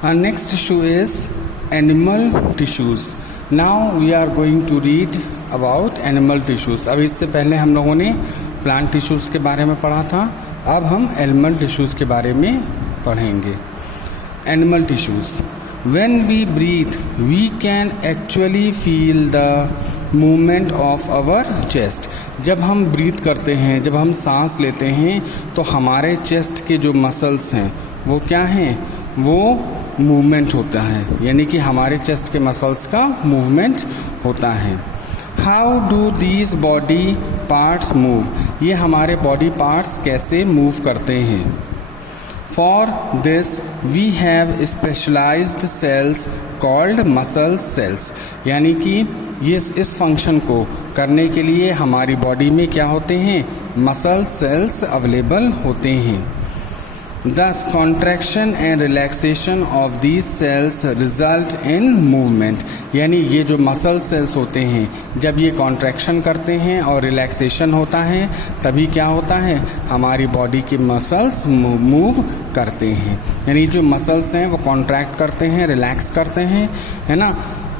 Our next issue is animal tissues. Now we are going to read about animal tissues. अब इससे पहले हम लोगों ने प्लांट टिश्यूज़ के बारे में पढ़ा था, अब हम एनिमल टिश्यूज़ के बारे में पढ़ेंगे. Animal tissues. When we breathe, we can actually feel the movement of our chest. जब हम ब्रीथ करते हैं, जब हम सांस लेते हैं, तो हमारे चेस्ट के जो मसल्स हैं वो क्या हैं, वो मूवमेंट होता है, यानी कि हमारे चेस्ट के मसल्स का मूवमेंट होता है. How do these body parts move. ये हमारे बॉडी पार्ट्स कैसे मूव करते हैं. For this we have specialised cells called muscle cells. यानी कि ये इस फंक्शन को करने के लिए हमारी बॉडी में क्या होते हैं, मसल सेल्स अवेलेबल होते हैं. Thus, contraction and relaxation of these cells result in movement. यानी ये जो मसल सेल्स होते हैं, जब ये कॉन्ट्रैक्शन करते हैं और रिलैक्सेशन होता है, तभी क्या होता है, हमारी बॉडी के मसल्स मूव करते हैं. यानी जो मसल्स हैं वो कॉन्ट्रैक्ट करते हैं, रिलैक्स करते हैं, है ना,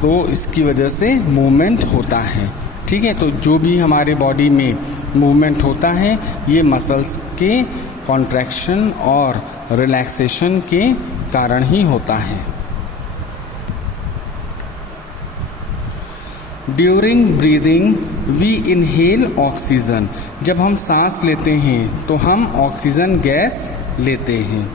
तो इसकी वजह से मूवमेंट होता है. ठीक है, तो जो भी हमारे बॉडी में मूवमेंट होता है, ये मसल्स के कॉन्ट्रैक्शन और रिलैक्सेशन के कारण ही होता है. During breathing we inhale oxygen. जब हम सांस लेते हैं तो हम ऑक्सीजन गैस लेते हैं.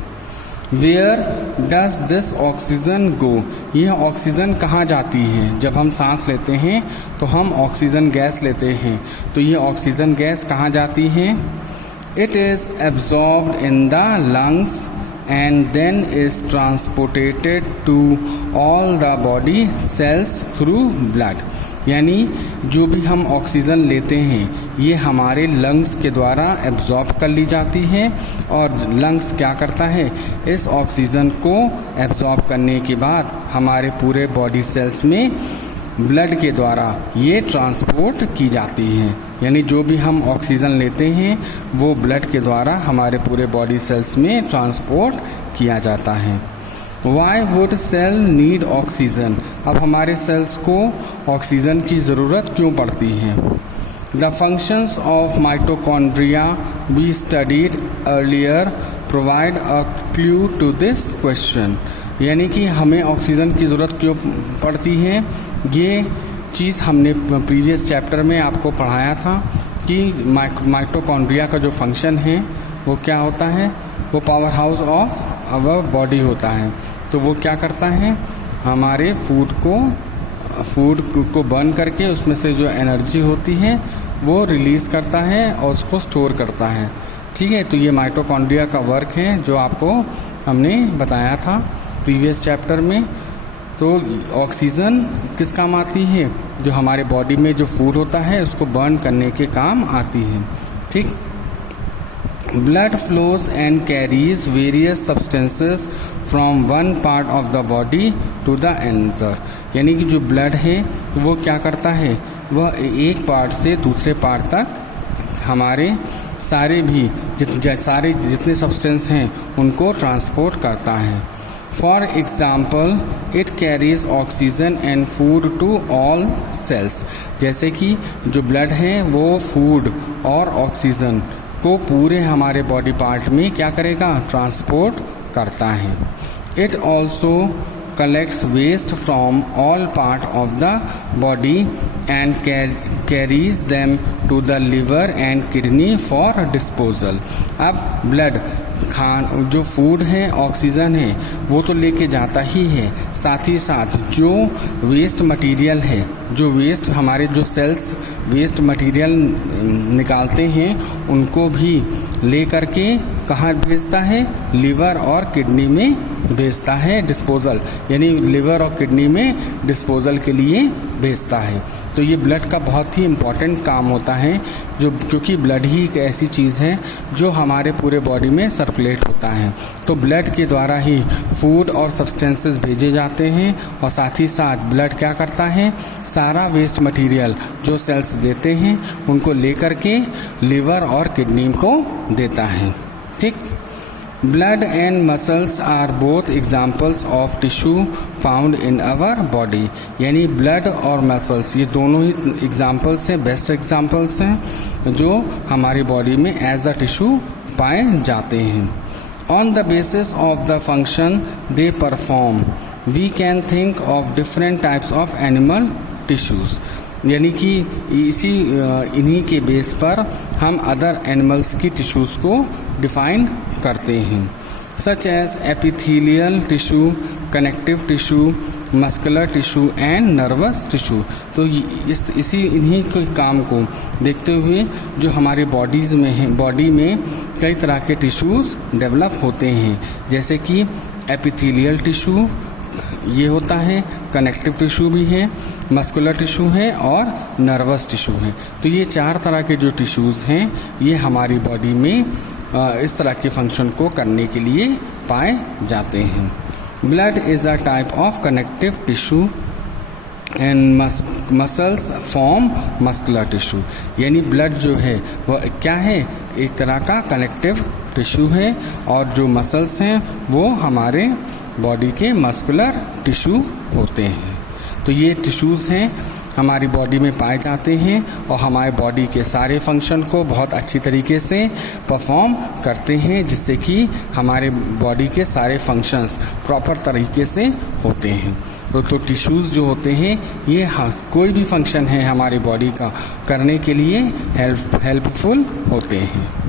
वेयर डज दिस ऑक्सीजन गो. यह ऑक्सीजन कहाँ जाती है. जब हम सांस लेते हैं तो हम ऑक्सीजन गैस लेते हैं, तो ये ऑक्सीजन गैस कहाँ जाती है. It is absorbed in the lungs and then is transported to all the body cells through blood. यानी जो भी हम ऑक्सीजन लेते हैं ये हमारे लंग्स के द्वारा एब्जॉर्ब कर ली जाती है, और लंग्स क्या करता है, इस ऑक्सीजन को एब्जॉर्ब करने के बाद हमारे पूरे बॉडी सेल्स में ब्लड के द्वारा ये ट्रांसपोर्ट की जाती हैं. यानी जो भी हम ऑक्सीजन लेते हैं वो ब्लड के द्वारा हमारे पूरे बॉडी सेल्स में ट्रांसपोर्ट किया जाता है. Why would cell need oxygen. अब हमारे सेल्स को ऑक्सीजन की ज़रूरत क्यों पड़ती है. The functions of mitochondria we studied earlier provide a clue to this question. यानी कि हमें ऑक्सीजन की ज़रूरत क्यों पड़ती है, ये चीज़ हमने प्रीवियस चैप्टर में आपको पढ़ाया था कि माइटोकॉन्ड्रिया का जो फंक्शन है वो क्या होता है, वो power house of our body होता है. तो वो क्या करता है, हमारे फूड को बर्न करके उसमें से जो एनर्जी होती है वो रिलीज़ करता है और उसको स्टोर करता है. ठीक है, तो ये माइटोकॉन्ड्रिया का वर्क है जो आपको हमने बताया था प्रीवियस चैप्टर में. तो ऑक्सीजन किस काम आती है, जो हमारे बॉडी में जो फूड होता है उसको बर्न करने के काम आती है. ठीक. Blood flows and carries various substances from one part of the body to the another. यानी कि जो ब्लड है वो क्या करता है, वह एक पार्ट से दूसरे पार्ट तक हमारे सारे जितने सब्सटेंस हैं उनको ट्रांसपोर्ट करता है. For example it carries oxygen and food to all cells. जैसे कि जो ब्लड है वो फूड और ऑक्सीजन को पूरे हमारे बॉडी पार्ट में क्या करेगा, ट्रांसपोर्ट करता है. It also collects waste from all part of the body and carries them to the liver and kidney for disposal. अब ब्लड जो फूड है, ऑक्सीजन है, वो तो लेके जाता ही है, साथ ही साथ जो वेस्ट मटेरियल है, जो वेस्ट हमारे जो सेल्स वेस्ट मटेरियल निकालते हैं उनको भी ले करके कहाँ भेजता है, लिवर और किडनी में भेजता है, डिस्पोजल, यानी लिवर और किडनी में डिस्पोजल के लिए भेजता है. तो ये ब्लड का बहुत ही इम्पॉर्टेंट काम होता है, क्योंकि ब्लड ही एक ऐसी चीज़ है जो हमारे पूरे बॉडी में सर्कुलेट होता है. तो ब्लड के द्वारा ही फूड और सब्सटेंसेस भेजे जाते हैं, और साथ ही साथ ब्लड क्या करता है, सारा वेस्ट मटेरियल जो सेल्स देते हैं उनको लेकर के लिवर और किडनी को देता है. ठीक. Blood and muscles are both examples of tissue found in our body. यानी ब्लड और मसल्स ये दोनों ही एग्जाम्पल्स हैं, बेस्ट एग्जाम्पल्स हैं जो हमारी बॉडी में एज अ टिश्यू पाए जाते हैं। On the basis of the function they perform we can think of different types of animal tissues. यानी कि इन्हीं के बेस पर हम अदर एनिमल्स की टिश्यूज़ को डिफाइन करते हैं, such as epithelial tissue, connective tissue, muscular tissue and nervous tissue. तो इन्हीं के काम को देखते हुए जो हमारे बॉडीज़ में है, बॉडी में कई तरह के टिश्यूज़ डेवलप होते हैं, जैसे कि एपिथेलियल टिश्यू ये होता है, कनेक्टिव टिश्यू भी है, मस्कुलर टिश्यू है और नर्वस टिश्यू है। तो ये 4 तरह के जो टिश्यूज़ हैं ये हमारी बॉडी में इस तरह के फंक्शन को करने के लिए पाए जाते हैं। Blood is a type of connective tissue and muscles form muscular tissue. यानी ब्लड जो है वह क्या है, एक तरह का कनेक्टिव टिश्यू है और जो मसल्स हैं वो हमारे बॉडी के मस्कुलर टिश्यू होते हैं। तो ये टिश्यूज़ हैं हमारी बॉडी में पाए जाते हैं और हमारे बॉडी के सारे फंक्शन को बहुत अच्छी तरीके से परफॉर्म करते हैं, जिससे कि हमारे बॉडी के सारे फंक्शंस प्रॉपर तरीके से होते हैं। तो टिश्यूज़ जो होते हैं ये कोई भी फंक्शन है हमारी बॉडी का करने के लिए हेल्पफुल होते हैं।